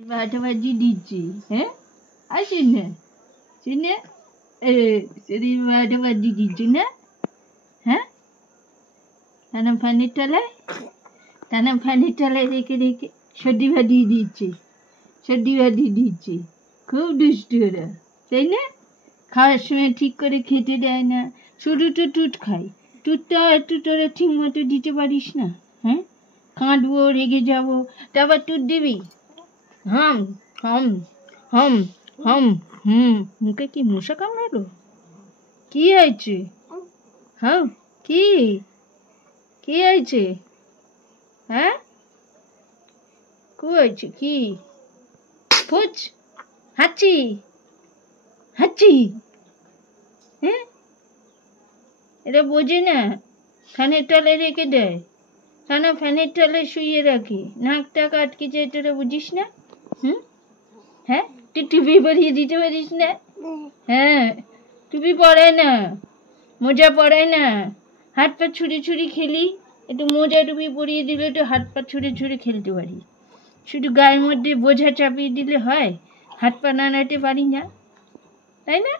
ভাটাবাজি দিচ্ছি, হ্যাঁ আসেন না শুনে শরীর ভাটাবাজি দিচ্ছি না, হ্যাঁ ফ্যানের তলায় রেখে রেখে সর্দি ভাটিয়ে দিচ্ছে, খুব দুষ্টু ওরা, তাই না? খাওয়ার সময় ঠিক করে খেতে দেয় না, শুধু তো টুট খাই, টুটটা একটু তোরা ঠিক মতো দিতে পারিস না, হ্যাঁ কাঁদবো রেগে যাবো তা আবার টুট দিবি? হাম হাম হাম হাম মুখে কি মশা কামড়ালো? কি হয়েছে? হ্যাঁ কি কি হয়েছে? হ্যাঁ কি হয়েছে? কি ফুচ হাঁচি হাঁচি? হ্যাঁ এটা বোঝে না, ফ্যানের তলায় রেখে দেয়, কেন ফ্যানের তলায় শুইয়ে রাখি, নাকটা আটকে যায়, তোরা বুঝিস না? হ্যাঁ তুই টুপি পরিয়ে দিতে পারিস না? হ্যাঁ টুপি পরায় না, মোজা পরায় না, হাত পা ছুঁড়ে ছুঁড়ে খেলি, একটু মোজা টুপি পরিয়ে দিলে একটু হাত পা ছুঁড়ে ছুঁড়ে খেলতে পারি, শুধু গায়ের মধ্যে বোঝা চাপিয়ে দিলে হয়, হাত পা নাড়াতে পারি না, তাই না?